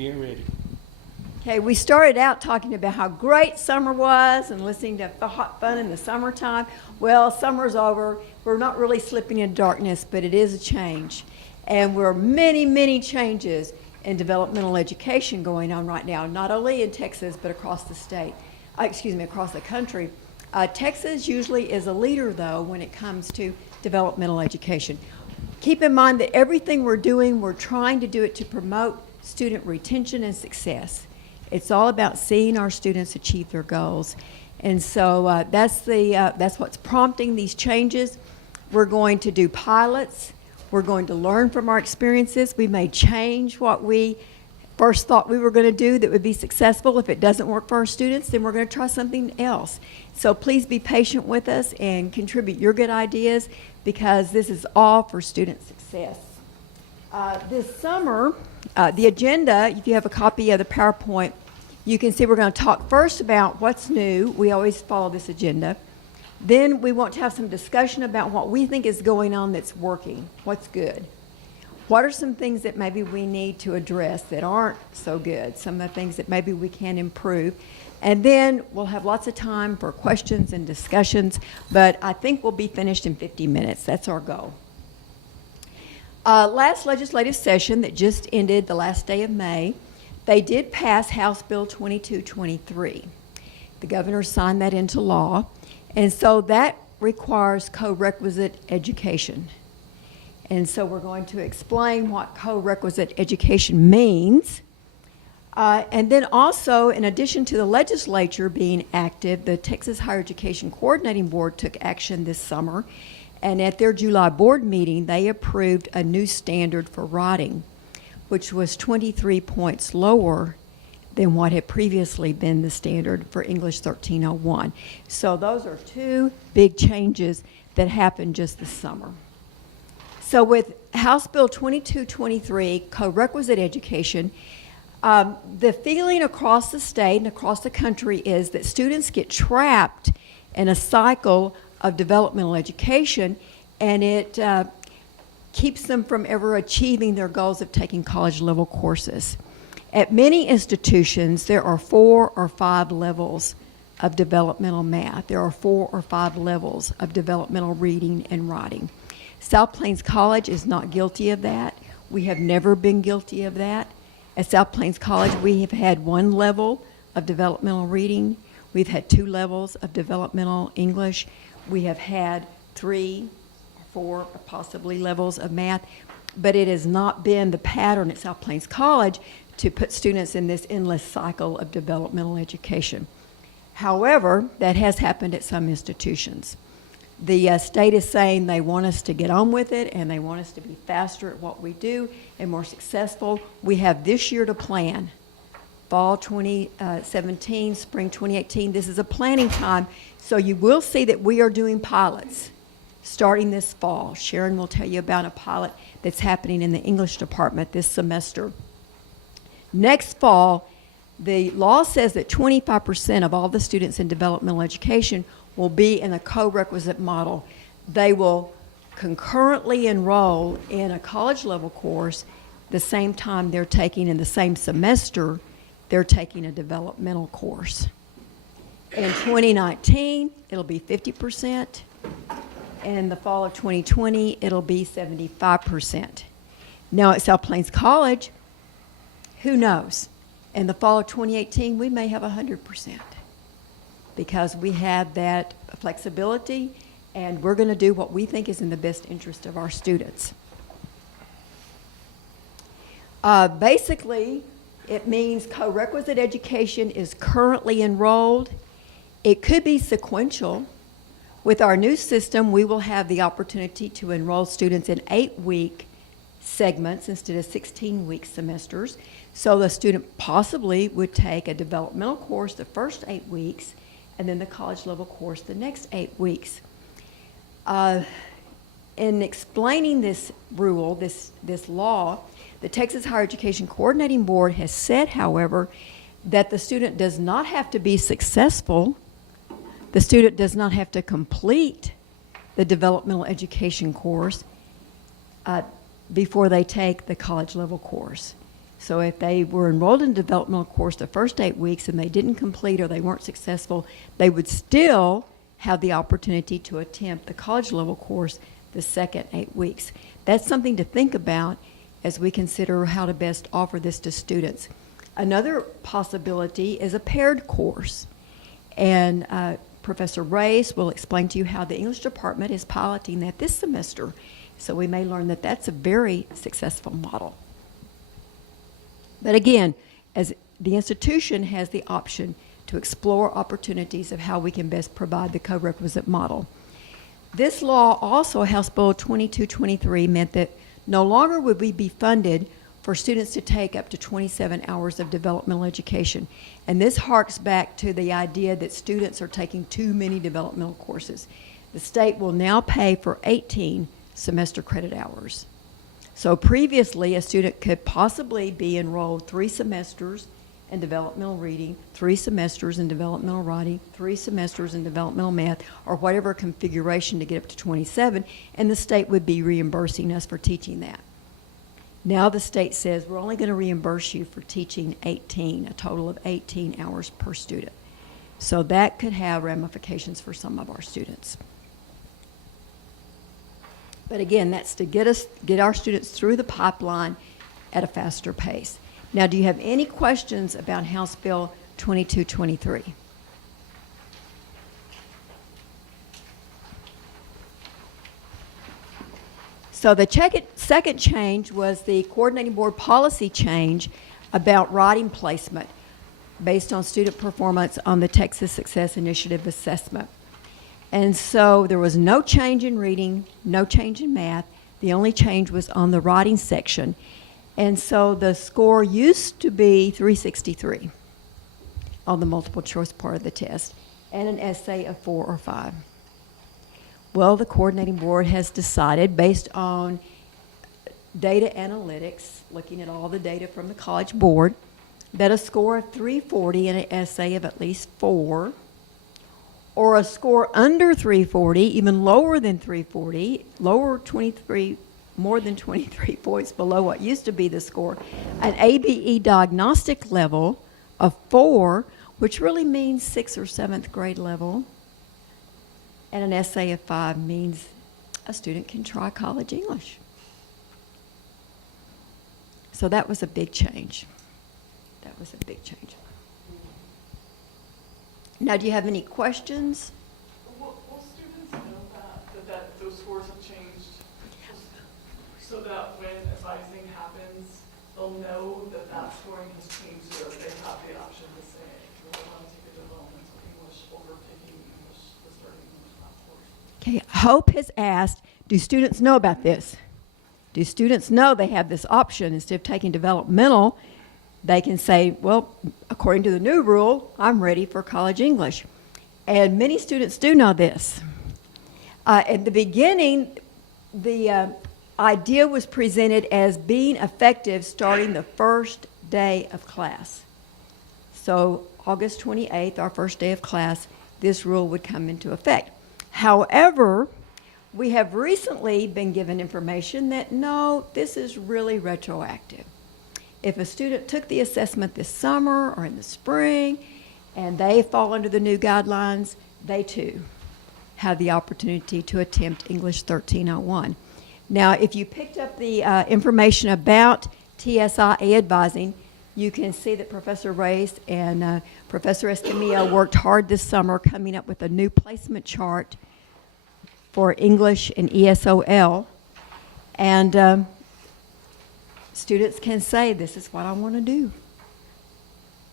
We are ready. Okay, we started out talking about how great summer was and listening to the hot fun in the summertime. Well, summer's over. We're not really slipping into darkness, but it is a change. And there are many, many changes in developmental education going on right now, not only in Texas, but across the state, across the country. Texas usually is a leader, though, when it comes to developmental education. Keep in mind that everything we're doing, we're trying to do it to promote student retention and success. It's all about seeing our students achieve their goals. And so that's what's prompting these changes. We're going to do pilots. We're going to learn from our experiences. We may change what we first thought we were going to do that would be successful. If it doesn't work for our students, then we're going to try something else. So please be patient with us and contribute your good ideas, because this is all for student success. This summer, the agenda, if you have a copy of the PowerPoint, you can see we're going to talk first about what's new. We always follow this agenda. Then we want to have some discussion about what we think is going on that's working, what's good. What are some things that maybe we need to address that aren't so good, some of the things that maybe we can improve. And then we'll have lots of time for questions and discussions, but I think we'll be finished in 50 minutes. That's our goal. Last legislative session that just ended the last day of May, they did pass House Bill 2223. The governor signed that into law, and so that requires co-requisite education. And so we're going to explain what co-requisite education means. And then also, in addition to the legislature being active, the Texas Higher Education Coordinating Board took action this summer. And at their July board meeting, they approved a new standard for writing, which was 23 points lower than what had previously been the standard for English 1301. So those are two big changes that happened just this summer. So with House Bill 2223, co-requisite education, the feeling across the state and across the country is that students get trapped in a cycle of developmental education, and it keeps them from ever achieving their goals of taking college-level courses. At many institutions, there are 4 or 5 levels of developmental math. There are 4 or 5 levels of developmental reading and writing. South Plains College is not guilty of that. We have never been guilty of that. At South Plains College, we have had 1 level of developmental reading. We've had 2 levels of developmental English. We have had 3 or 4 possibly levels of math, but it has not been the pattern at South Plains College to put students in this endless cycle of developmental education. However, that has happened at some institutions. The state is saying they want us to get on with it, and they want us to be faster at what we do and more successful. We have this year to plan. Fall 2017, spring 2018, this is a planning time. So you will see that we are doing pilots starting this fall. Sharon will tell you about a pilot that's happening in the English department this semester. Next fall, the law says that 25% of all the students in developmental education will be in a co-requisite model. They will concurrently enroll in a college-level course the same time they're taking, in the same semester, they're taking a developmental course. In 2019, it'll be 50%. In the fall of 2020, it'll be 75%. Now at South Plains College, who knows? In the fall of 2018, we may have 100%, because we have that flexibility, and we're going to do what we think is in the best interest of our students. Basically, it means co-requisite education is currently enrolled. It could be sequential. With our new system, we will have the opportunity to enroll students in 8-week segments instead of 16-week semesters. So the student possibly would take a developmental course the first 8 weeks, and then the college-level course the next 8 weeks. In explaining this rule, this law, the Texas Higher Education Coordinating Board has said, however, that the student does not have to be successful. The student does not have to complete the developmental education course before they take the college-level course. So if they were enrolled in a developmental course the first 8 weeks and they didn't complete or they weren't successful, they would still have the opportunity to attempt the college level course the second 8 weeks. That's something to think about as we consider how to best offer this to students. Another possibility is a paired course. And Professor Race will explain to you how the English department is piloting that this semester. So we may learn that that's a very successful model. But again, as the institution has the option to explore opportunities of how we can best provide the co-requisite model. This law also, House Bill 2223, meant that no longer would we be funded for students to take up to 27 hours of developmental education. And this harks back to the idea that students are taking too many developmental courses. The state will now pay for 18 semester credit hours. So previously, a student could possibly be enrolled 3 semesters in developmental reading, 3 semesters in developmental writing, 3 semesters in developmental math, or whatever configuration to get up to 27, and the state would be reimbursing us for teaching that. Now the state says we're only going to reimburse you for teaching 18, a total of 18 hours per student. So that could have ramifications for some of our students. But again, that's to get our students through the pipeline at a faster pace. Now, do you have any questions about House Bill 2223? So the second change was the coordinating board policy change about writing placement based on student performance on the Texas Success Initiative assessment. And so there was no change in reading, no change in math. The only change was on the writing section. And so the score used to be 363 on the multiple choice part of the test and an essay of 4 or 5. Well, the coordinating board has decided, based on data analytics, looking at all the data from the College Board, that a score of 340 and an essay of at least 4, or a score under 340, even lower than 340, more than 23 points below what used to be the score, an ABE diagnostic level of 4, which really means 6th or 7th grade level, and an essay of 5 means a student can try college English. So that was a big change. That was a big change. Now, do you have any questions? Will students know that those scores have changed so that when advising happens, they'll know that scoring has changed so that they have the option to say, do I want to take a developmental English over taking English, the starting English math course? Okay, Hope has asked, do students know about this? Do students know they have this option? Instead of taking developmental, they can say, well, according to the new rule, I'm ready for college English. And many students do know this. At the beginning, the idea was presented as being effective starting the first day of class. So August 28th, our first day of class, this rule would come into effect. However, we have recently been given information that no, this is really retroactive. If a student took the assessment this summer or in the spring and they fall under the new guidelines, they too have the opportunity to attempt English 1301. Now, if you picked up the information about TSI advising, you can see that Professor Race and Professor Escamilla worked hard this summer coming up with a new placement chart for English and ESOL. And students can say, this is what I want to do.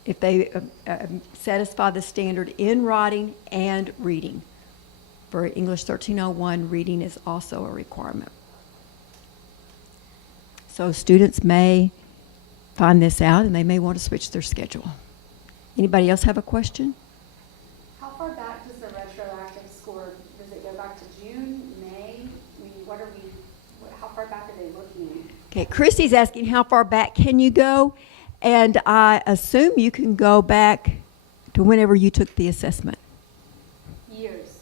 If they satisfy the standard in writing and reading. For English 1301, reading is also a requirement. So students may find this out and they may want to switch their schedule. Anybody else have a question? How far back does the retroactive score, does it go back to June, May? I mean, how far back are they looking? Okay, Christy's asking how far back can you go? And I assume you can go back to whenever you took the assessment. Years.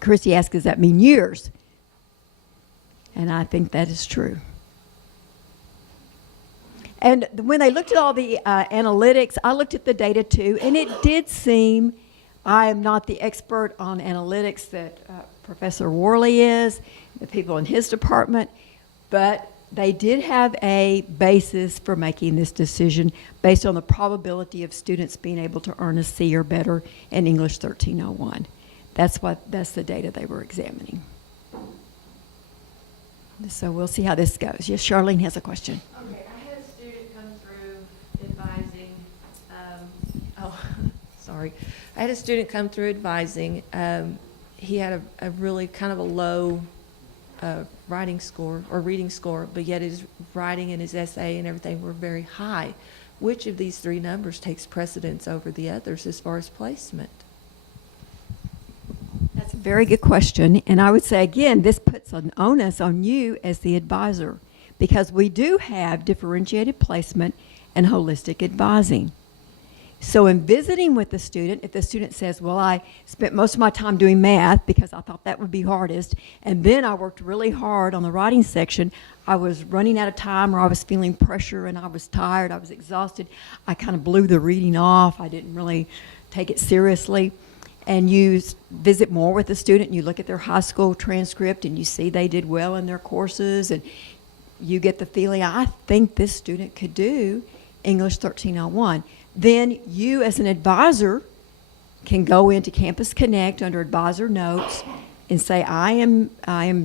Christy asked, does that mean years? And I think that is true. And when they looked at all the analytics, I looked at the data too, and it did seem, I am not the expert on analytics that Professor Worley is, the people in his department, but they did have a basis for making this decision based on the probability of students being able to earn a C or better in English 1301. That's the data they were examining. So we'll see how this goes. Yes, Charlene has a question. Okay, I had a student come through advising, sorry. I had a student come through advising. He had a really kind of a low writing score or reading score, but yet his writing and his essay and everything were very high. Which of these three numbers takes precedence over the others as far as placement? That's a very good question. And I would say, again, this puts an onus on you as the advisor because we do have differentiated placement and holistic advising. So in visiting with the student, if the student says, well, I spent most of my time doing math because I thought that would be hardest, and then I worked really hard on the writing section, I was running out of time or I was feeling pressure and I was tired, I was exhausted, I kind of blew the reading off, I didn't really take it seriously. And you visit more with the student, you look at their high school transcript and you see they did well in their courses, and you get the feeling, I think this student could do English 1301. Then you as an advisor can go into Campus Connect under Advisor Notes and say, I am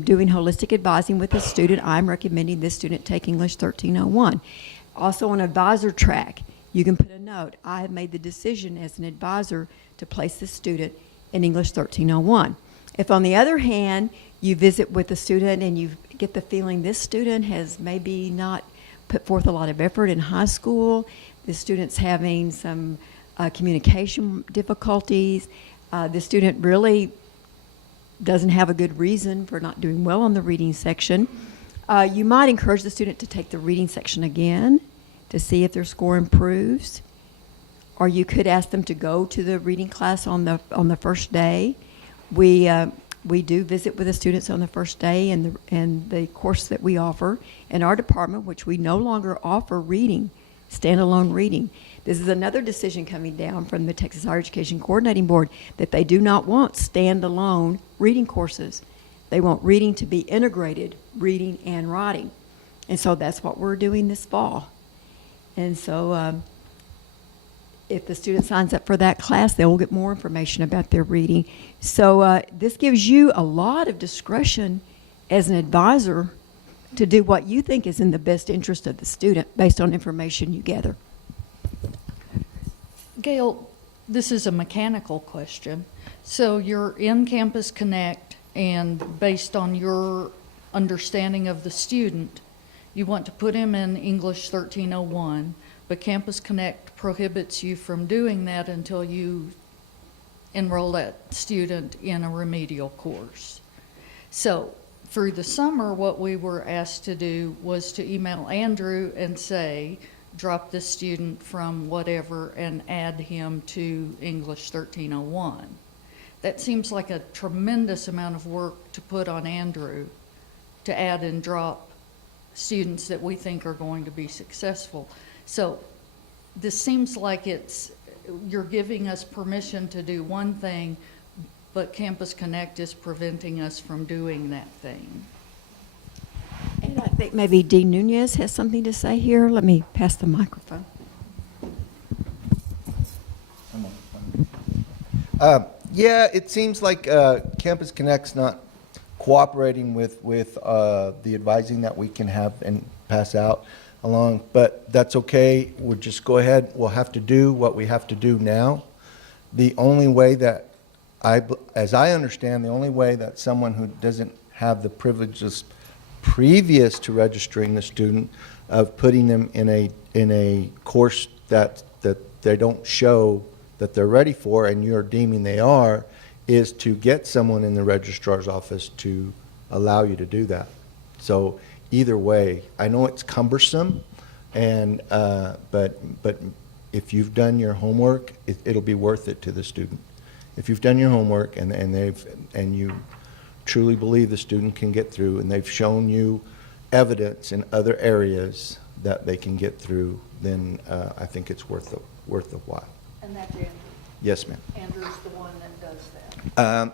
doing holistic advising with this student. I'm recommending this student take English 1301. Also on Advisor Track, you can put a note. I have made the decision as an advisor to place this student in English 1301. If on the other hand, you visit with the student and you get the feeling this student has maybe not put forth a lot of effort in high school, the student's having some communication difficulties, the student really doesn't have a good reason for not doing well on the reading section, you might encourage the student to take the reading section again to see if their score improves. Or you could ask them to go to the reading class on the first day. We do visit with the students on the first day and the course that we offer in our department, which we no longer offer reading, standalone reading. This is another decision coming down from the Texas Higher Education Coordinating Board that they do not want standalone reading courses. They want reading to be integrated, reading and writing. And so that's what we're doing this fall. And so if the student signs up for that class, they will get more information about their reading. So this gives you a lot of discretion as an advisor to do what you think is in the best interest of the student based on information you gather. Gail, this is a mechanical question. So you're in Campus Connect, and based on your understanding of the student, you want to put him in English 1301, but Campus Connect prohibits you from doing that until you enroll that student in a remedial course. So through the summer, what we were asked to do was to email Andrew and say, drop this student from whatever and add him to English 1301. That seems like a tremendous amount of work to put on Andrew to add and drop students that we think are going to be successful. So this seems like you're giving us permission to do one thing, but Campus Connect is preventing us from doing that thing. And I think maybe Dean Nunez has something to say here. Let me pass the microphone. Yeah, it seems like Campus Connect's not cooperating with the advising that we can have and pass out along, but that's okay. We'll just go ahead. We'll have to do what we have to do now. The only way that as I understand, the only way that someone who doesn't have the privileges previous to registering the student of putting them in a course that they don't show that they're ready for and you're deeming they are, is to get someone in the registrar's office to allow you to do that. So either way, I know it's cumbersome, and but if you've done your homework, it'll be worth it to the student. If you've done your homework and you truly believe the student can get through, and they've shown you evidence in other areas that they can get through, then I think it's worth the while. And that's Andrew. Yes, ma'am. Andrew's the one that does that.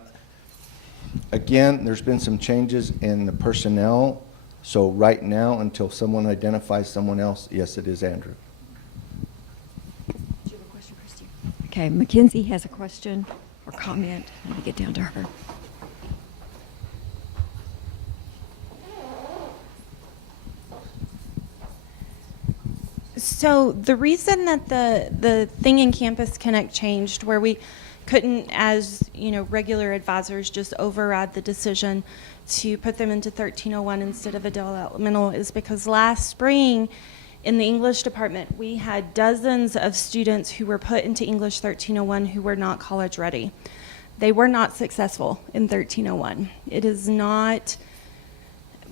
Again, there's been some changes in the personnel, so right now, until someone identifies someone else, yes, it is Andrew. Do you have a question, Christy? Okay, Mackenzie has a question or comment. Let me get down to her. So the reason that the thing in Campus Connect changed, where we couldn't, as regular advisors, just override the decision to put them into 1301 instead of a developmental, is because last spring in the English department we had dozens of students who were put into English 1301 who were not college ready. They were not successful in 1301. It is not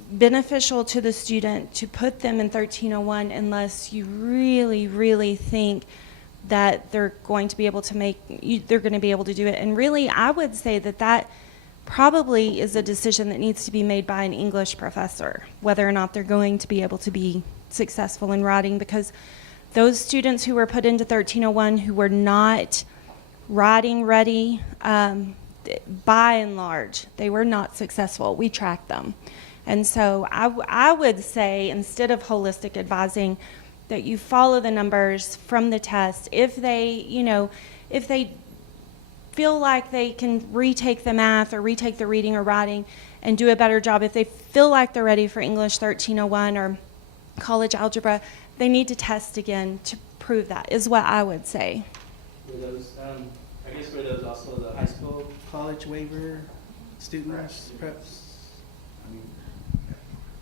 beneficial to the student to put them in 1301 unless you really, really think that they're going to be able to they're going to be able to do it. And really, I would say that probably is a decision that needs to be made by an English professor, whether or not they're going to be able to be successful in writing, because those students who were put into 1301 who were not writing ready, by and large, they were not successful. We tracked them. And so I would say, instead of holistic advising, that you follow the numbers from the test. If they feel like they can retake the math or retake the reading or writing and do a better job, if they feel like they're ready for English 1301 or college algebra, they need to test again to prove that, is what I would say. Were those, I guess, were those also the high school college waiver students, preps? I mean,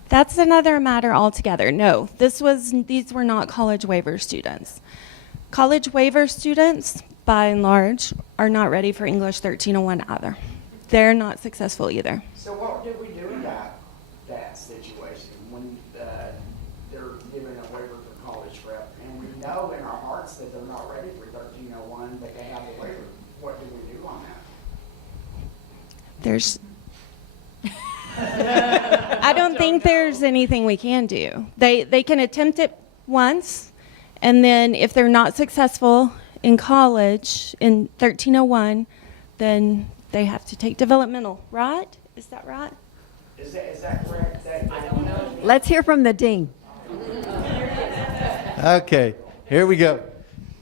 That's another matter altogether. No, these were not college waiver students. College waiver students, by and large, are not ready for English 1301 either. They're not successful either. So what did we do in that situation when they're given a waiver for college prep, and we know in our hearts that they're not ready for 1301, but they have a waiver? What do we do on that? I don't think there's anything we can do. They can attempt it once, and then if they're not successful in college in 1301, then they have to take developmental, right? Is that right? Is that correct? I don't know. Let's hear from the dean. Okay, here we go.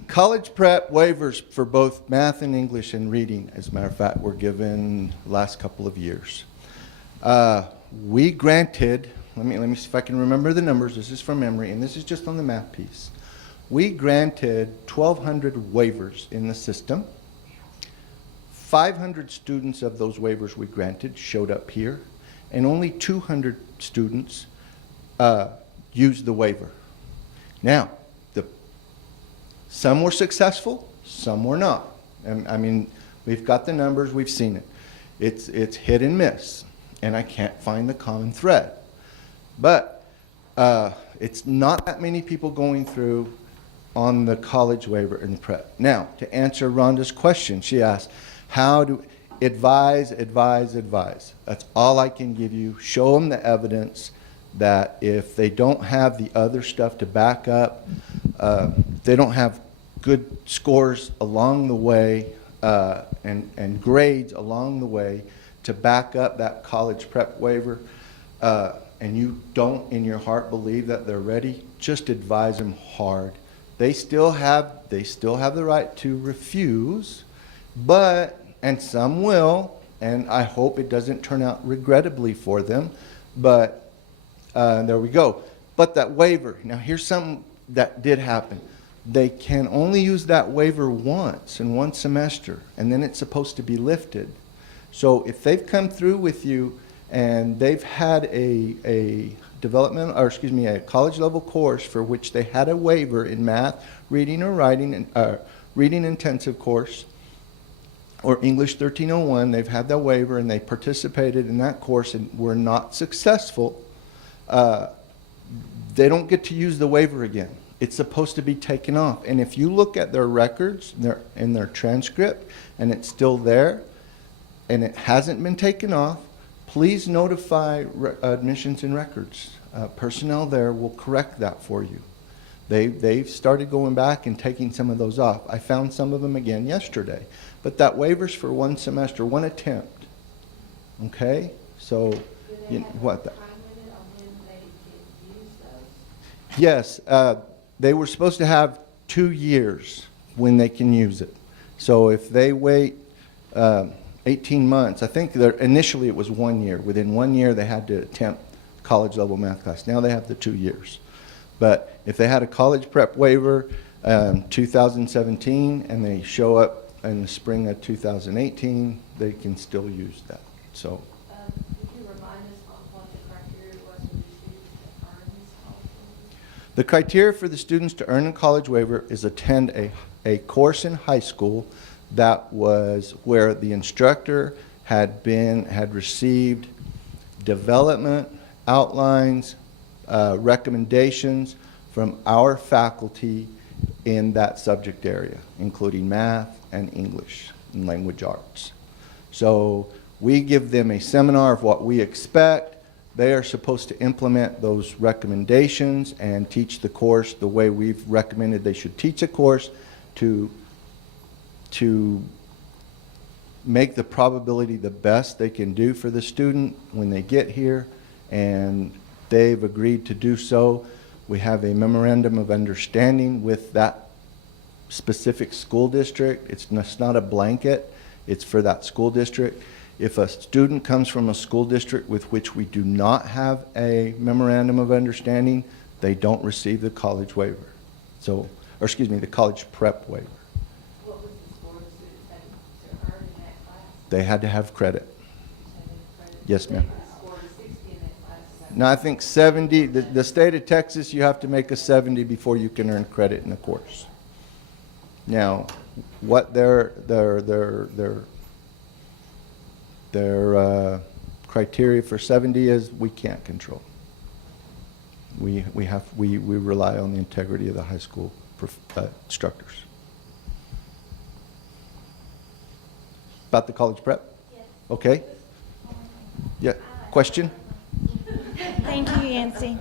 College prep waivers for both math and English and reading, as a matter of fact, were given the last couple of years. We granted, let me see if I can remember the numbers. This is from memory, and this is just on the math piece. We granted 1,200 waivers in the system. 500 students of those waivers we granted showed up here, and only 200 students used the waiver. Now, some were successful, some were not. And, I mean, we've got the numbers, we've seen it. It's hit and miss, and I can't find the common thread. But it's not that many people going through on the college waiver and prep. Now, to answer Rhonda's question, she asked, how do advise? That's all I can give you. Show them the evidence that if they don't have the other stuff to back up, they don't have good scores along the way and grades along the way to back up that college prep waiver, and you don't in your heart believe that they're ready, just advise them hard. They still have the right to refuse, and some will, and I hope it doesn't turn out regrettably for them, but there we go. But that waiver, now here's something that did happen. They can only use that waiver once in one semester, and then it's supposed to be lifted. So if they've come through with you and they've had a college level course for which they had a waiver in math, reading or writing, reading intensive course, or English 1301, they've had that waiver and they participated in that course and were not successful, they don't get to use the waiver again. It's supposed to be taken off. And if you look at their records, in their transcript, and it's still there, and it hasn't been taken off, please notify admissions and records. personnel there will correct that for you. They've started going back and taking some of those off. I found some of them again yesterday. But that waiver's for one semester, one attempt. Okay? So, what? Yes, they were supposed to have 2 years when they can use it. So if they wait 18 months, I think initially it was 1 year. Within 1 year, they had to attempt college level math class. Now they have the 2 years. But if they had a college prep waiver 2017 and they show up in the spring of 2018, they can still use that. So. Would you remind us of what the criteria was for the students to earn this college waiver? The criteria for the students to earn a college waiver is attend a course in high school that was where the instructor had received development outlines, recommendations from our faculty in that subject area, including math and English and language arts. So we give them a seminar of what we expect. They are supposed to implement those recommendations and teach the course the way we've recommended they should teach a course to make the probability the best they can do for the student when they get here, and they've agreed to do so. We have a memorandum of understanding with that specific school district. It's not a blanket, it's for that school district. If a student comes from a school district with which we do not have a memorandum of understanding, they don't receive the college waiver. So, or excuse me, the college prep waiver. What was the score the students had to earn in that class? They had to have credit. Credit? Yes, ma'am. They scored a 60 in that class. Is that Now, I think 70, the state of Texas, you have to make a 70 before you can earn credit in the course. Now, what their criteria for 70 is, we can't control. We rely on the integrity of the high school instructors. About the college prep? Yes. Okay. Yeah. Question? Thank you, Yancy.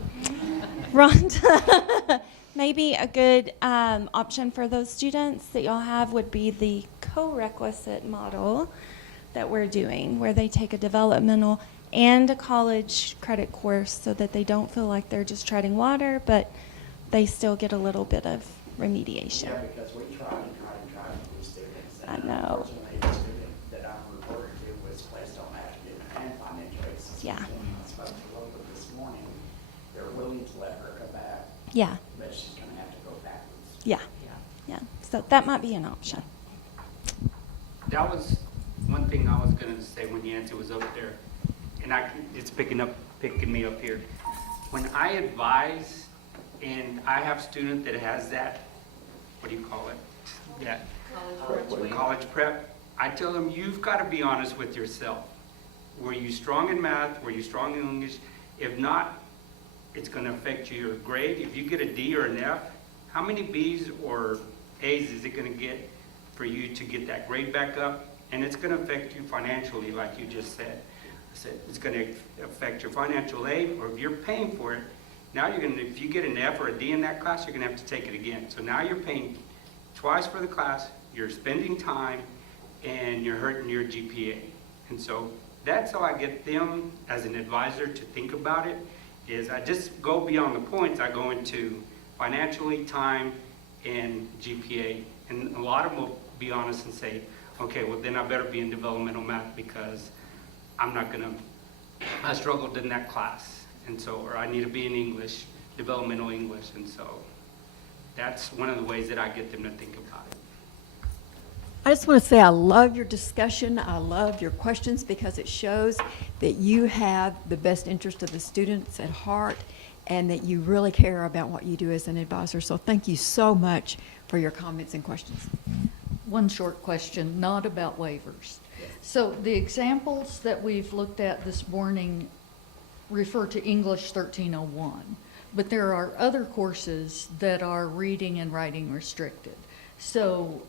Rhonda, maybe a good option for those students that y'all have would be the co-requisite model that we're doing, where they take a developmental and a college credit course so that they don't feel like they're just treading water, but they still get a little bit of remediation. Yeah, because we try with these students. I And know. unfortunately, the student that I'm reporting to was placed on academic and financial aid. Yeah. I spoke to Lola this morning. They're willing to let her come back, Yeah, but she's gonna have to go backwards. yeah, yeah. So that might be an option. That was one thing I was gonna say when Yancy was up there, and it's picking me up here. When I advise, and I have student that has that, what do you call it? That college prep, I tell them, you've gotta be honest with yourself. Were you strong in math? Were you strong in English? If not, it's gonna affect your grade. If you get a D or an F, how many B's or A's is it gonna get for you to get that grade back up? And it's gonna affect you financially, like you just said. I said, it's gonna affect your financial aid, or if you're paying for it, now you're gonna, if you get an F or a D in that class, you're gonna have to take it again. So now you're paying twice for the class, you're spending time, and you're hurting your GPA. And so that's how I get them as an advisor to think about it, is I just go beyond the points, I go into financially, time, and GPA. And a lot of them will be honest and say, okay, well then I better be in developmental math because I struggled in that class. And so, or I need to be in English, developmental English. And so that's one of the ways that I get them to think about it. I just want to say I love your discussion. I love your questions because it shows that you have the best interest of the students at heart and that you really care about what you do as an advisor. So thank you so much for your comments and questions. One short question, not about waivers. So the examples that we've looked at this morning refer to English 1301, but there are other courses that are reading and writing restricted. So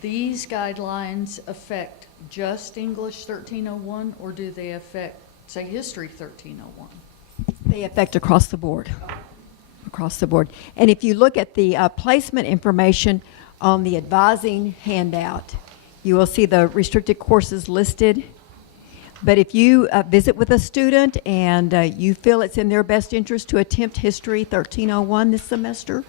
these guidelines affect just English 1301, or do they affect, say, History 1301? They affect across the board. Across the board. And if you look at the placement information on the advising handout, you will see the restricted courses listed. But if you visit with a student and you feel it's in their best interest to attempt History 1301 this semester,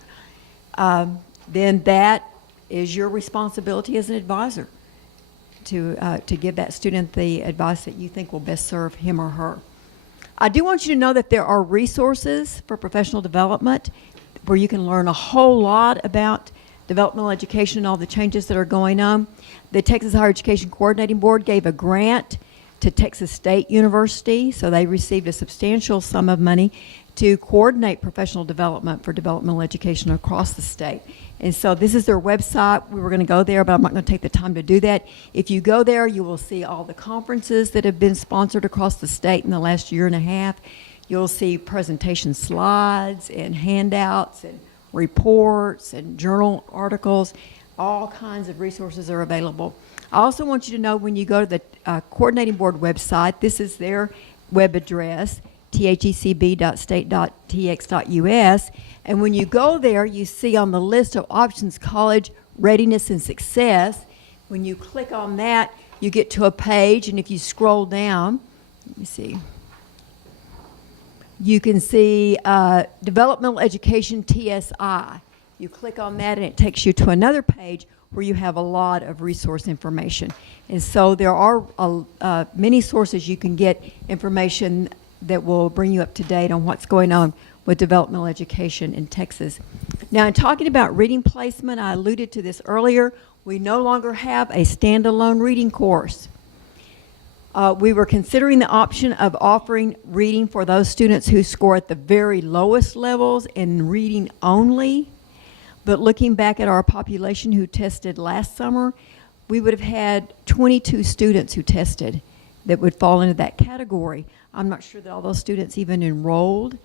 then that is your responsibility as an advisor to give that student the advice that you think will best serve him or her. I do want you to know that there are resources for professional development where you can learn a whole lot about developmental education and all the changes that are going on. The Texas Higher Education Coordinating Board gave a grant to Texas State University, so they received a substantial sum of money to coordinate professional development for developmental education across the state. And so this is their website. We were going to go there, but I'm not going to take the time to do that. If you go there, you will see all the conferences that have been sponsored across the state in the last year and a half. You'll see presentation slides and handouts and reports and journal articles. All kinds of resources are available. I also want you to know when you go to the coordinating board website, this is their web address, thecb.state.tx.us. And when you go there, you see on the list of options college readiness and success. When you click on that, you get to a page, and if you scroll down, let me see, you can see developmental education TSI. You click on that, and it takes you to another page where you have a lot of resource information. And so there are many sources you can get information that will bring you up to date on what's going on with developmental education in Texas. Now, in talking about reading placement, I alluded to this earlier. We no longer have a standalone reading course. We were considering the option of offering reading for those students who score at the very lowest levels in reading only. But looking back at our population who tested last summer, we would have had 22 students who tested that would fall into that category. I'm not sure that all those students even enrolled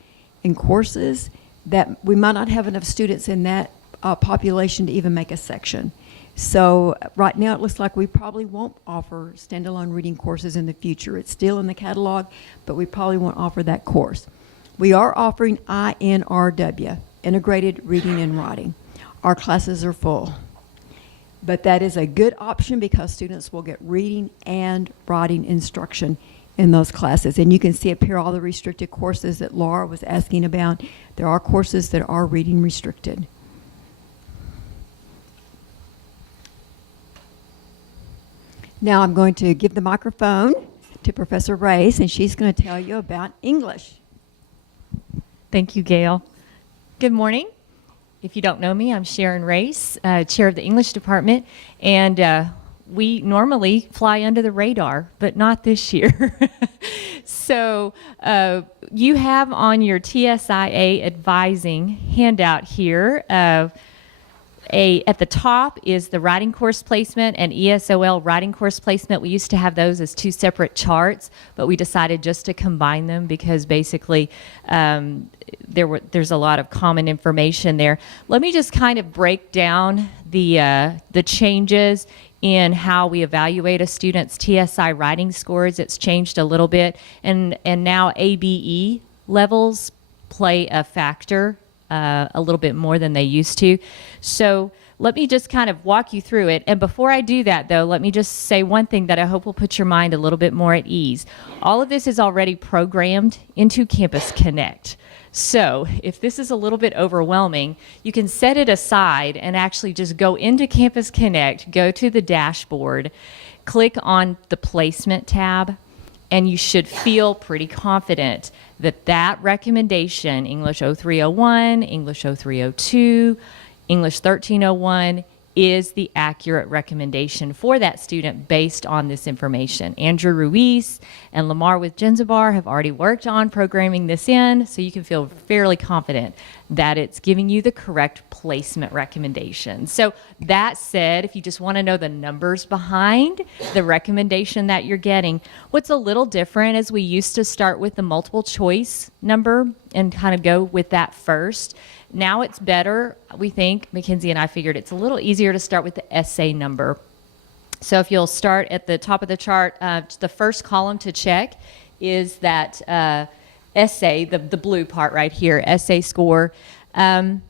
in courses, that we might not have enough students in that population to even make a section. So right now it looks like we probably won't offer standalone reading courses in the future. It's still in the catalog, but we probably won't offer that course. We are offering INRW, Integrated Reading and Writing. Our classes are full. But that is a good option because students will get reading and writing instruction in those classes. And you can see up here all the restricted courses that Laura was asking about. There are courses that are reading restricted. Now I'm going to give the microphone to Professor Race, and she's going to tell you about English. Thank you, Gail. Good morning. If you don't know me, I'm Sharon Race, chair of the English department, and we normally fly under the radar, but not this year. So you have on your TSIA advising handout here, at the top is the writing course placement and ESOL writing course placement. We used to have those as two separate charts, but we decided just to combine them because basically there's a lot of common information there. Let me just kind of break down the changes in how we evaluate a student's TSI writing scores. It's changed a little bit, and now ABE levels play a factor a little bit more than they used to. So let me just kind of walk you through it. And before I do that, though, let me just say one thing that I hope will put your mind a little bit more at ease. All of this is already programmed into Campus Connect. So if this is a little bit overwhelming, you can set it aside and actually just go into Campus Connect, go to the dashboard, click on the placement tab, and you should feel pretty confident that that recommendation, English 0301, English 0302, English 1301, is the accurate recommendation for that student based on this information. Andrew Ruiz and Lamar with Genzibar have already worked on programming this in, so you can feel fairly confident that it's giving you the correct placement recommendation. So that said, if you just want to know the numbers behind the recommendation that you're getting, what's a little different is we used to start with the multiple choice number and kind of go with that first. Now it's better, we think, Mackenzie and I figured it's a little easier to start with the essay number. So if you'll start at the top of the chart, the first column to check is that essay, the blue part right here, essay score. The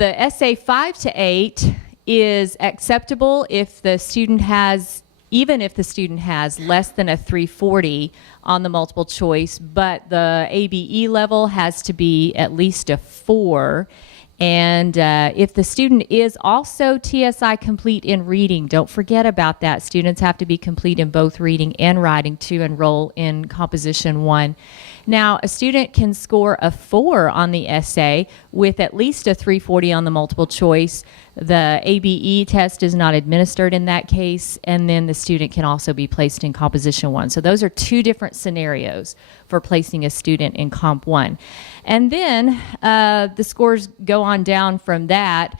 essay 5 to 8 is acceptable if the student has, even if the student has less than a 340 on the multiple choice, but the ABE level has to be at least a 4. And if the student is also TSI complete in reading, don't forget about that. Students have to be complete in both reading and writing to enroll in Composition 1. Now, a student can score a 4 on the essay with at least a 340 on the multiple choice. The ABE test is not administered in that case, and then the student can also be placed in Composition 1. So those are two different scenarios for placing a student in Comp 1. And then the scores go on down from that.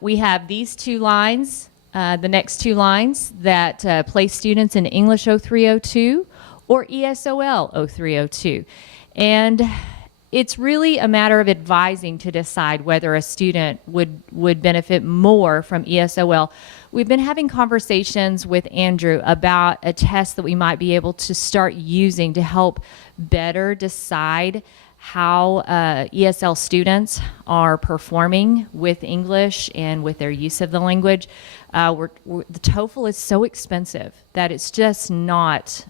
We have these two lines, the next two lines that place students in English 0302 or ESOL 0302. And it's really a matter of advising to decide whether a student would benefit more from ESOL. We've been having conversations with Andrew about a test that we might be able to start using to help better decide how ESL students are performing with English and with their use of the language. The TOEFL is so expensive that it's just not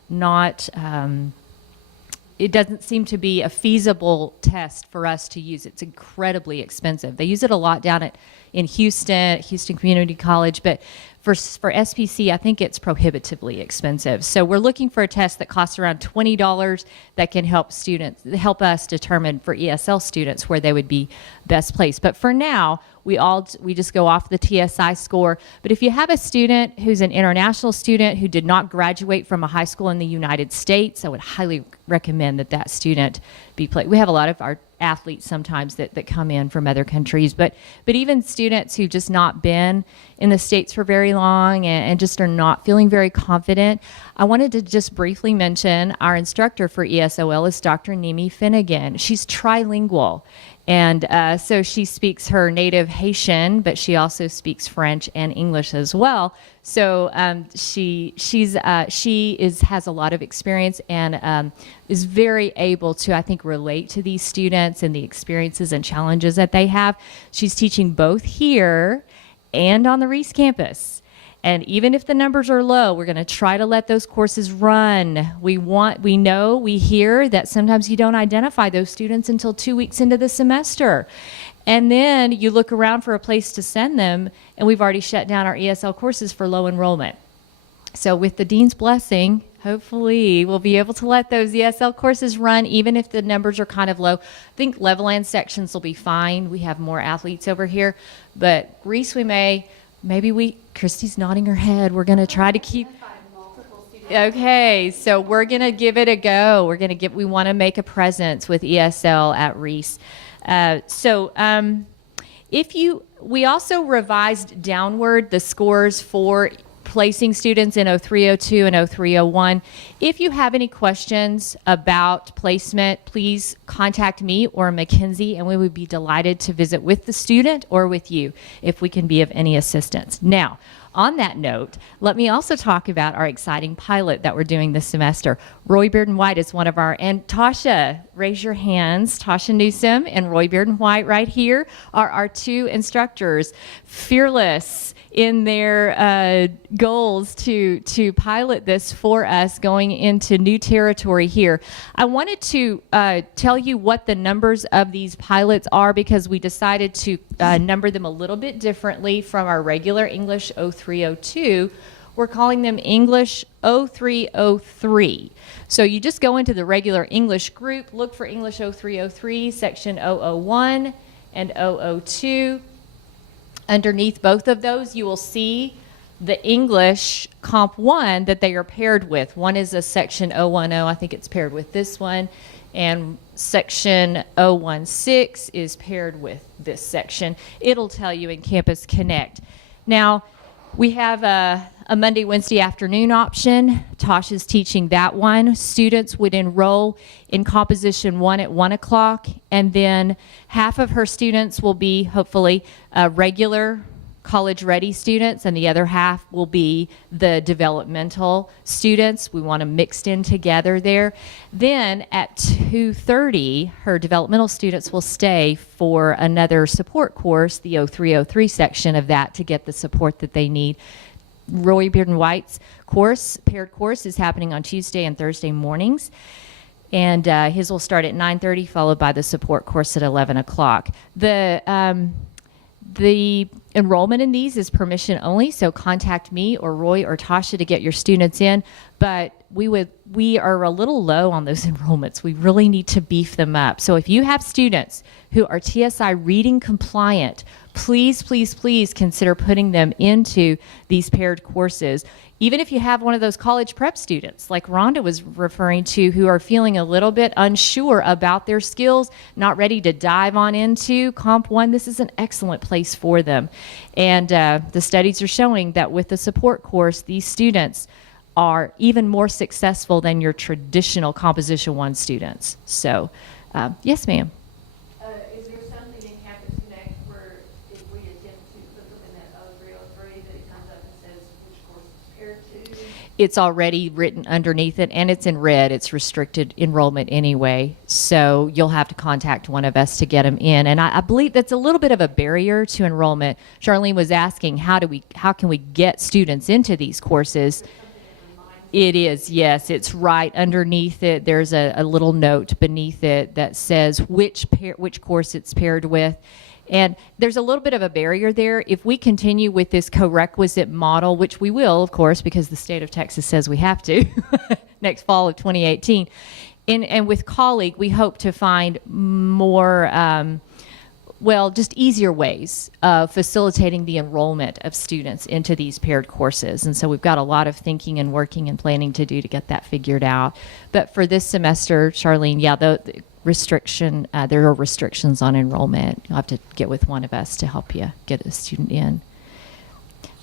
it doesn't seem to be a feasible test for us to use. It's incredibly expensive. They use it a lot down in Houston Community College, but for SPC, I think it's prohibitively expensive. So we're looking for a test that costs around $20 that can help us determine for ESL students where they would be best placed. But for now, we just go off the TSI score. But if you have a student who's an international student who did not graduate from a high school in the United States, I would highly recommend that student be placed. We have a lot of our athletes sometimes that come in from other countries, but even students who've just not been in the States for very long and just are not feeling very confident. I wanted to just briefly mention our instructor for ESOL is Dr. Nimi Finnegan. She's trilingual. And so she speaks her native Haitian, but she also speaks French and English as well. So she has a lot of experience and is very able to, I think, relate to these students and the experiences and challenges that they have. She's teaching both here and on the Reese campus. And even if the numbers are low, we're going to try to let those courses run. We hear that sometimes you don't identify those students until 2 weeks into the semester. And then you look around for a place to send them, and we've already shut down our ESL courses for low enrollment. So with the dean's blessing, hopefully we'll be able to let those ESL courses run even if the numbers are kind of low. I think Levelland sections will be fine. We have more athletes over here. But Reese, Christy's nodding her head. We're going to try to keep. Okay, so we're going to give it a go. We want to make a presence with ESL at Reese. We also revised downward the scores for placing students in 0302 and 0301. If you have any questions about placement, please contact me or Mackenzie, and we would be delighted to visit with the student or with you if we can be of any assistance. Now, on that note, let me also talk about our exciting pilot that we're doing this semester. Roy Bearden White is one of our, and Tasha, raise your hands. Tasha Newsom and Roy Bearden White right here are our two instructors, fearless in their goals to pilot this for us going into new territory here. I wanted to tell you what the numbers of these pilots are because we decided to number them a little bit differently from our regular English 0302. We're calling them English 0303. So you just go into the regular English group, look for English 0303, section 001 and 002. Underneath both of those, you will see the English Comp 1 that they are paired with. One is a section 010, I think it's paired with this one, and section 016 is paired with this section. It'll tell you in Campus Connect. Now, we have a Monday, Wednesday afternoon option. Tasha's teaching that one. Students would enroll in Composition 1 at 1 o'clock, and then half of her students will be, hopefully, regular college-ready students, and the other half will be the developmental students. We want them mixed in together there. Then at 2:30, her developmental students will stay for another support course, the 0303 section of that, to get the support that they need. Roy Beard and White's course, paired course, is happening on Tuesday and Thursday mornings. And his will start at 9:30, followed by the support course at 11 o'clock. The enrollment in these is permission only, so contact me or Roy or Tasha to get your students in. But we are a little low on those enrollments. We really need to beef them up. So if you have students who are TSI reading compliant, please, please, please consider putting them into these paired courses. Even if you have one of those college prep students, like Rhonda was referring to, who are feeling a little bit unsure about their skills, not ready to dive on into Comp 1, this is an excellent place for them. And the studies are showing that with the support course, these students are even more successful than your traditional Composition 1 students. So, yes, ma'am. Is there something in Campus Connect where if we attempt to put them in that 0303 that it comes up and says which course it's paired to? It's already written underneath it, and it's in red. It's restricted enrollment anyway, so you'll have to contact one of us to get them in. And I believe that's a little bit of a barrier to enrollment. Charlene was asking, how can we get students into these courses? It is, yes. It's right underneath it. There's a little note beneath it that says which course it's paired with. And there's a little bit of a barrier there. If we continue with this co-requisite model, which we will, of course, because the state of Texas says we have to, next fall of 2018, and with colleague, we hope to find more, just easier ways of facilitating the enrollment of students into these paired courses. And so we've got a lot of thinking and working and planning to do to get that figured out. But for this semester, Charlene, there are restrictions on enrollment. You'll have to get with one of us to help you get a student in.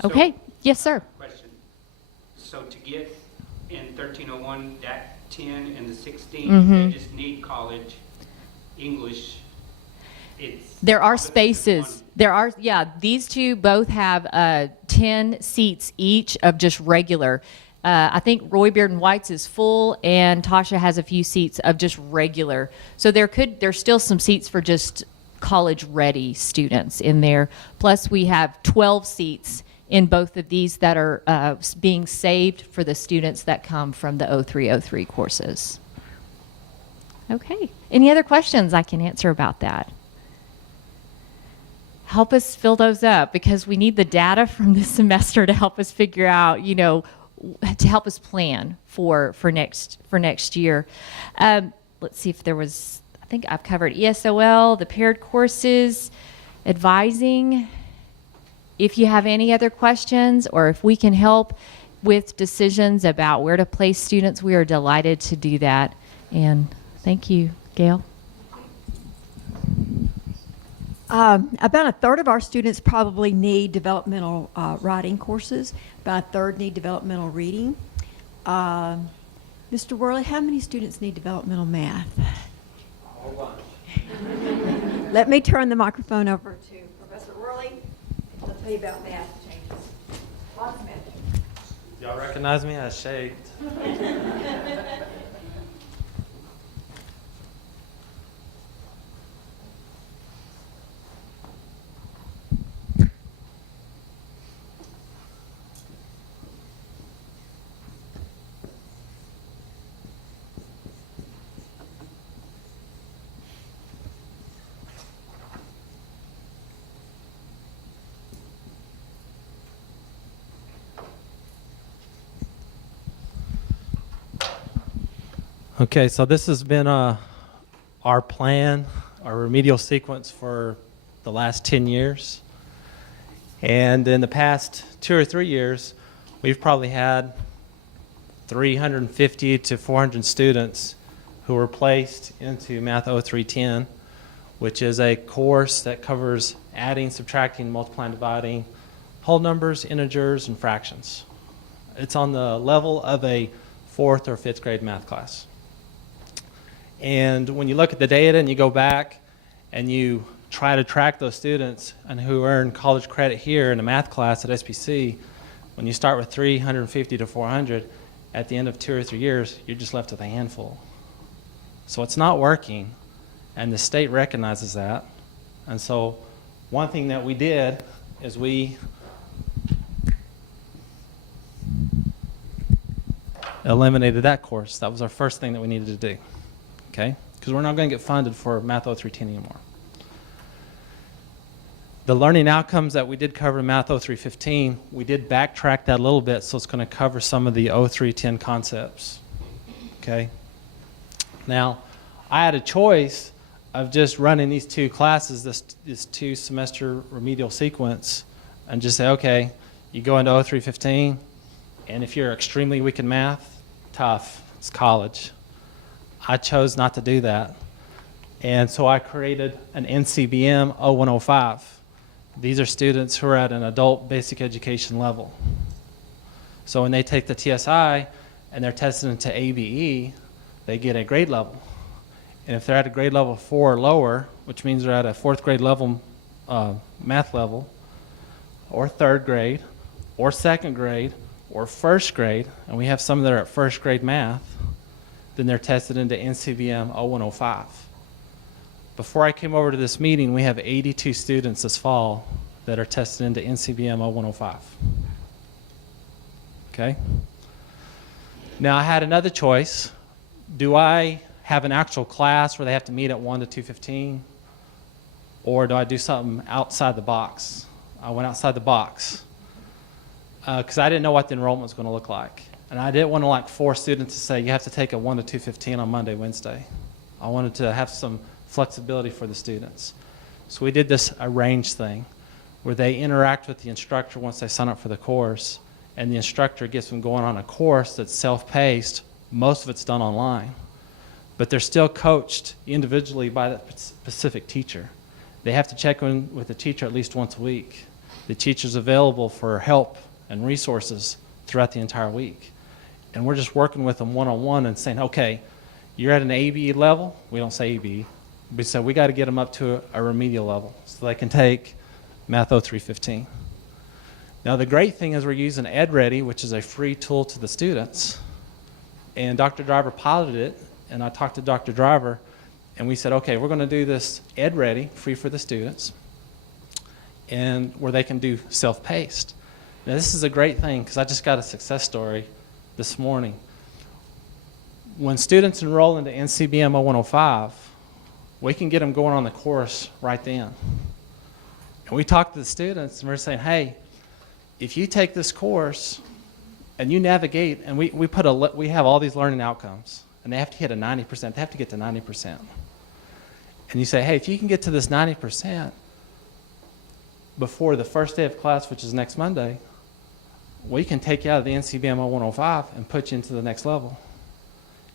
Okay. Yes, sir. Question. So to get in 1301, that 10 and the 16, they just need college English. There are spaces. These two both have 10 seats each of just regular. I think Roy Beard and White's is full, and Tasha has a few seats of just regular. So there's still some seats for just college-ready students in there. Plus, we have 12 seats in both of these that are being saved for the students that come from the 0303 courses. Okay. Any other questions I can answer about that? Help us fill those up, because we need the data from this semester to help us figure out, to help us plan for next year. Let's see if there was, I think I've covered ESOL, the paired courses, advising. If you have any other questions, or if we can help with decisions about where to place students, we are delighted to do that. And thank you, Gail. About a third of our students probably need developmental writing courses. About a third need developmental reading. Mr. Worley, how many students need developmental math? A whole bunch. Let me turn the microphone over to Professor Worley. He'll tell you about math changes. Lots of math changes. Y'all recognize me? I shaked. Okay, so this has been our plan, our remedial sequence for the last 10 years. And in the past 2 or 3 years, we've probably had 350 to 400 students who were placed into Math 0310, which is a course that covers adding, subtracting, multiplying, dividing, whole numbers, integers, and fractions. It's on the level of a 4th or 5th grade math class. And when you look at the data and you go back and you try to track those students and who earn college credit here in a math class at SPC. When you start with 350 to 400, at the end of 2 or 3 years, you're just left with a handful. So it's not working, and the state recognizes that. And so one thing that we did is we eliminated that course. That was our first thing that we needed to do, okay? Because we're not going to get funded for Math 0310 anymore. The learning outcomes that we did cover in Math 0315, we did backtrack that a little bit, so it's going to cover some of the 0310 concepts, okay? Now, I had a choice of just running these 2 classes, this 2-semester remedial sequence, and just say, okay, you go into 0315, and if you're extremely weak in math, tough, it's college. I chose not to do that. And so I created an NCBM 0105. These are students who are at an adult basic education level. So when they take the TSI and they're tested into ABE, they get a grade level. And if they're at a grade level 4 or lower, which means they're at a 4th grade level math level, or 3rd grade, or 2nd grade, or 1st grade, and we have some that are at 1st grade math, then they're tested into NCBM 0105. Before I came over to this meeting, we have 82 students this fall that are tested into NCBM 0105. Okay? Now I had another choice. Do I have an actual class where they have to meet at 1 to 2:15? Or do I do something outside the box? I went outside the box because I didn't know what the enrollment was going to look like. And I didn't want to like force students to say, you have to take a 1 to 2:15 on Monday, Wednesday. I wanted to have some flexibility for the students. So we did this arrange thing where they interact with the instructor once they sign up for the course, and the instructor gets them going on a course that's self-paced. Most of it's done online, but they're still coached individually by that specific teacher. They have to check in with the teacher at least once a week. The teacher's available for help and resources throughout the entire week. And we're just working with them one-on-one and saying, okay, you're at an ABE level. We don't say ABE. We said we got to get them up to a remedial level so they can take Math 0315. Now the great thing is we're using EdReady, which is a free tool to the students. And Dr. Driver piloted it, and I talked to Dr. Driver, and we said, okay, we're going to do this EdReady, free for the students, and where they can do self-paced. Now this is a great thing because I just got a success story this morning. When students enroll into NCBM 0105, we can get them going on the course right then. And we talk to the students and we're saying, hey, if you take this course and you navigate, and we have all these learning outcomes, and they have to hit a 90%, they have to get to 90%. And you say, hey, if you can get to this 90% before the first day of class, which is next Monday, we can take you out of the NCBM 0105 and put you into the next level.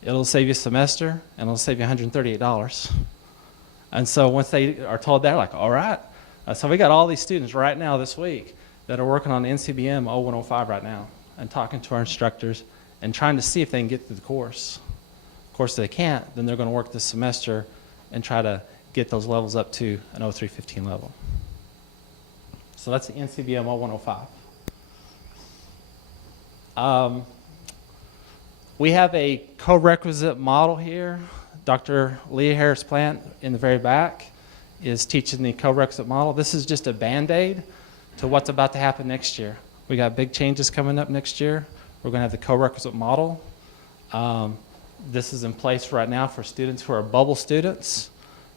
It'll save you a semester, and it'll save you $138. And so once they are told that, like, all right. So we got all these students right now this week that are working on NCBM 0105 right now and talking to our instructors and trying to see if they can get through the course. Of course, if they can't, then they're going to work this semester and try to get those levels up to an 0315 level. So that's the NCBM 0105. We have a co-requisite model here. Dr. Leah Harris Plant in the very back is teaching the co-requisite model. This is just a Band-Aid to what's about to happen next year. We got big changes coming up next year. We're going to have the co-requisite model. This is in place right now for students who are bubble students,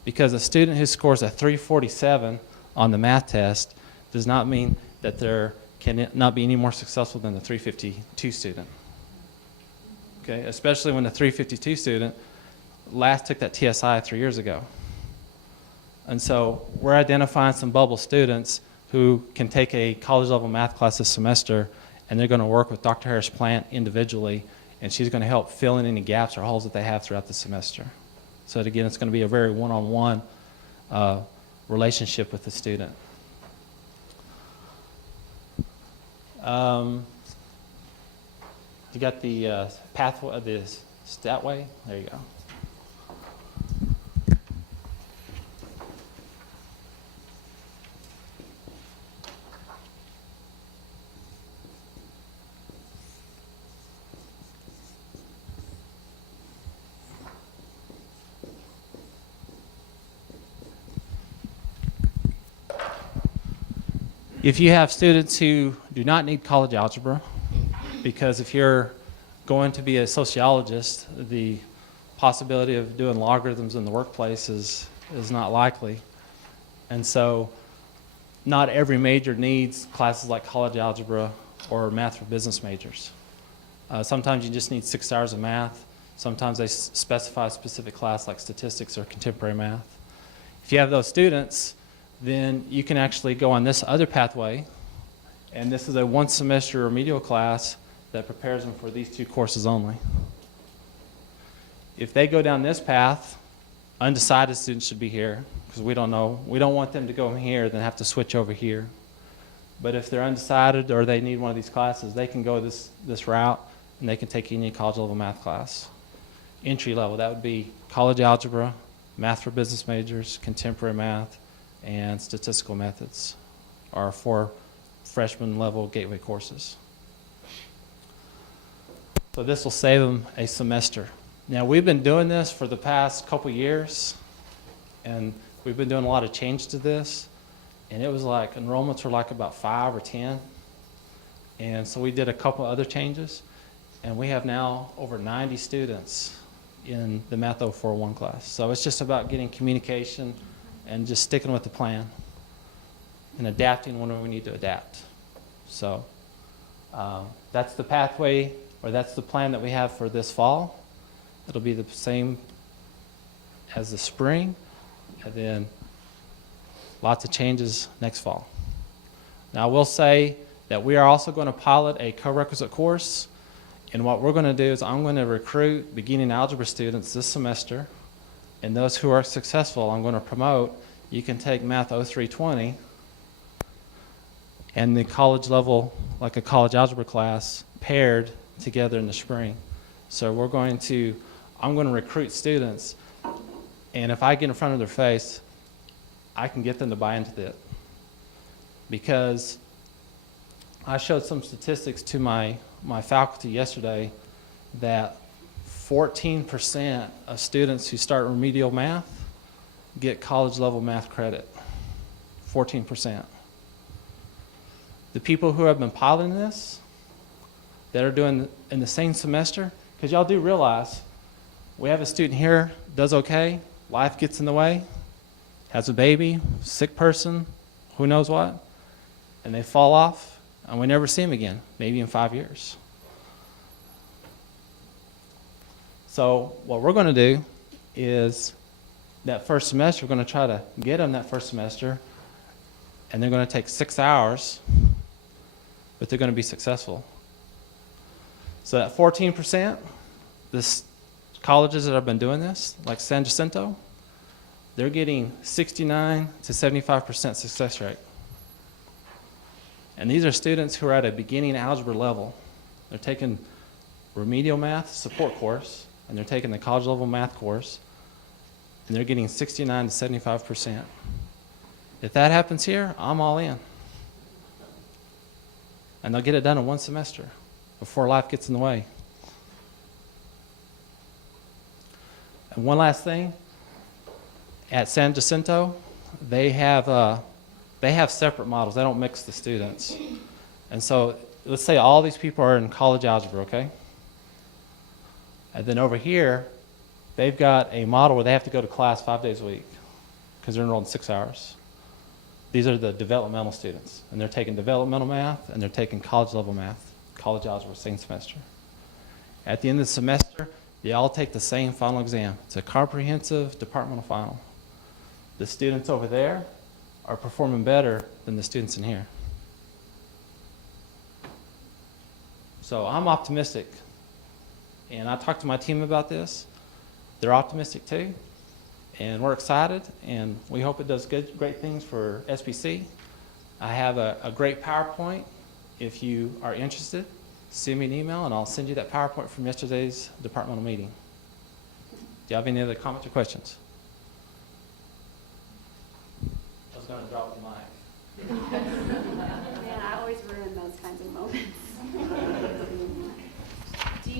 because a student who scores a 347 on the math test does not mean that they can not be any more successful than the 352 student. Okay, especially when the 352 student last took that TSI 3 years ago. And so we're identifying some bubble students who can take a college level math class this semester, and they're going to work with Dr. Harris Plant individually, and she's going to help fill in any gaps or holes that they have throughout the semester. So again, it's going to be a very one-on-one relationship with the student. You got the pathway, the statway? There you go. If you have students who do not need college algebra, because if you're going to be a sociologist, the possibility of doing logarithms in the workplace is not likely. And so not every major needs classes like college algebra or math for business majors. Sometimes you just need 6 hours of math. Sometimes they specify a specific class like statistics or contemporary math. If you have those students, then you can actually go on this other pathway, and this is a one-semester remedial class that prepares them for these 2 courses only. If they go down this path, undecided students should be here, because we don't know. We don't want them to go here, then have to switch over here. But if they're undecided or they need one of these classes, they can go this route, and they can take any college level math class. Entry level, that would be college algebra, math for business majors, contemporary math, and statistical methods are 4 freshman level gateway courses. So this will save them a semester. Now we've been doing this for the past couple years, and we've been doing a lot of change to this, and it was like enrollments were like about 5 or 10, and so we did a couple other changes, and we have now over 90 students in the Math 041 class. So it's just about getting communication and just sticking with the plan and adapting when we need to adapt. So that's the pathway, or that's the plan that we have for this fall. It'll be the same as the spring, and then lots of changes next fall. Now I will say that we are also going to pilot a co-requisite course, and what we're going to do is I'm going to recruit beginning algebra students this semester, and those who are successful I'm going to promote. You can take Math 0320 and the college level, like a college algebra class, paired together in the spring. So I'm going to recruit students, and if I get in front of their face, I can get them to buy into it. Because I showed some statistics to my faculty yesterday that 14% of students who start remedial math get college level math credit. 14%. The people who have been piloting this, that are doing in the same semester, because y'all do realize we have a student here, does okay, life gets in the way, has a baby, sick person, who knows what, and they fall off, and we never see them again, maybe in 5 years. So what we're going to do is that first semester, we're going to try to get them that first semester, and they're going to take 6 hours, but they're going to be successful. So that 14%, this colleges that have been doing this, like San Jacinto, they're getting 69 to 75% success rate. And these are students who are at a beginning algebra level. They're taking remedial math support course, and they're taking the college level math course, and they're getting 69 to 75%. If that happens here, I'm all in. And they'll get it done in 1 semester before life gets in the way. And one last thing, at San Jacinto, they have separate models. They don't mix the students. And so let's say all these people are in college algebra, okay? And then over here, they've got a model where they have to go to class 5 days a week because they're enrolled in 6 hours. These are the developmental students, and they're taking developmental math, and they're taking college level math, college algebra, same semester. At the end of the semester, they all take the same final exam. It's a comprehensive departmental final. The students over there are performing better than the students in here. So I'm optimistic, and I talked to my team about this. They're optimistic too, and we're excited, and we hope it does great things for SBC. I have a great PowerPoint. If you are interested, send me an email, and I'll send you that PowerPoint from yesterday's departmental meeting. Do you have any other comments or questions? I was going to drop the mic. Man, I always ruin those kinds of moments. Do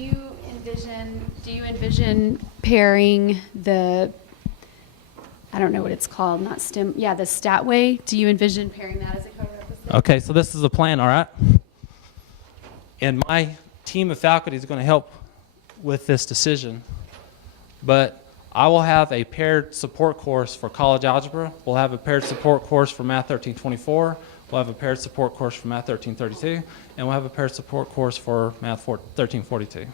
you envision pairing the, I don't know what it's called, not STEM, yeah, the Statway, do you envision pairing that as a co-requisite? Okay, so this is the plan, all right? And my team of faculty is going to help with this decision. But I will have a paired support course for college algebra. We'll have a paired support course for Math 1324. We'll have a paired support course for Math 1332. And we'll have a paired support course for Math 1342.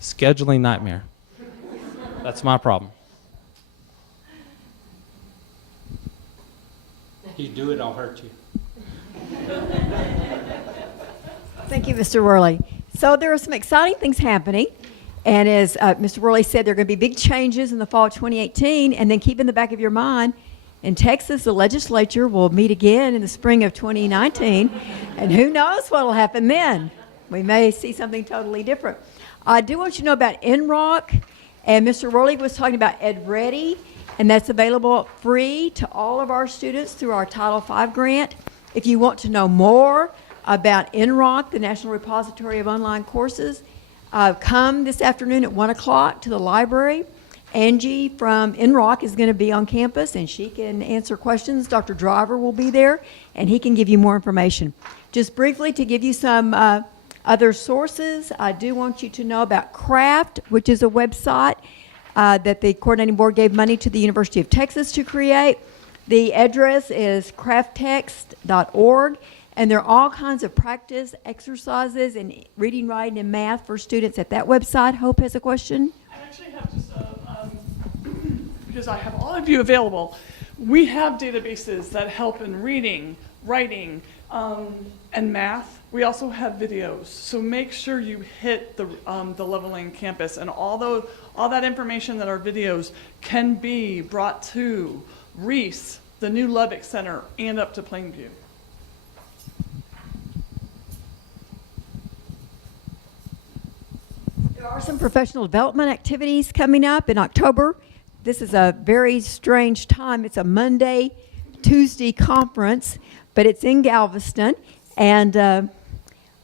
Scheduling nightmare. That's my problem. You do it, I'll hurt you. Thank you, Mr. Worley. So there are some exciting things happening. And as Mr. Worley said, there are going to be big changes in the fall of 2018. And then keep in the back of your mind, in Texas, the legislature will meet again in the spring of 2019. And who knows what will happen then? We may see something totally different. I do want you to know about NROC. And Mr. Worley was talking about Ed Ready. And that's available free to all of our students through our Title V grant. If you want to know more about NROC, the National Repository of Online Courses, come this afternoon at 1 o'clock to the library. Angie from NROC is going to be on campus, and she can answer questions. Dr. Driver will be there, and he can give you more information. Just briefly to give you some other sources, I do want you to know about CRAFT, which is a website that the coordinating board gave money to the University of Texas to create. The address is crafttext.org, and there are all kinds of practice exercises in reading, writing, and math for students at that website. Hope has a question. I actually have just because I have all of you available, we have databases that help in reading, writing, and math. We also have videos, so make sure you hit the Leveling campus, and all that information that are videos can be brought to Reese, the new Lubbock Center, and up to Plainview. There are some professional development activities coming up in October. This is a very strange time. It's a Monday, Tuesday conference, but it's in Galveston, and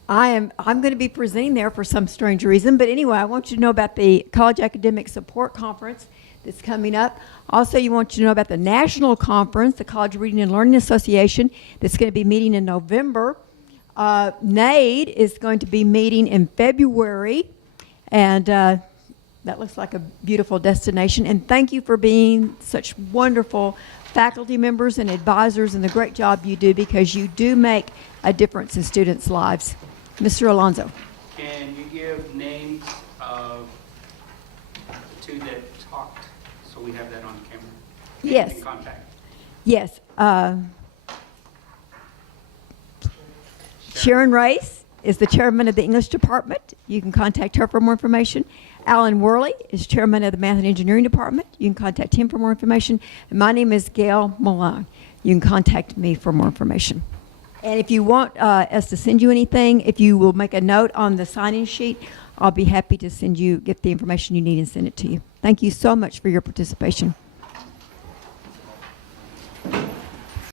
I'm going to be presenting there for some strange reason. But anyway, I want you to know about the College Academic Support Conference that's coming up. Also, you want you to know about the national conference, the College Reading and Learning Association, that's going to be meeting in November. NAID is going to be meeting in February, and that looks like a beautiful destination. And thank you for being such wonderful faculty members and advisors, and the great job you do, because you do make a difference in students' lives. Mr. Alonso. Can you give names of the two that talked, so we have that on camera? Yes. In contact. Yes. Sharon Race is the chairman of the English department. You can contact her for more information. Alan Worley is chairman of the Math and Engineering department. You can contact him for more information. And my name is Gail Malone. You can contact me for more information. And if you want us to send you anything, if you will make a note on the sign-in sheet, I'll be happy to get the information you need and send it to you. Thank you so much for your participation.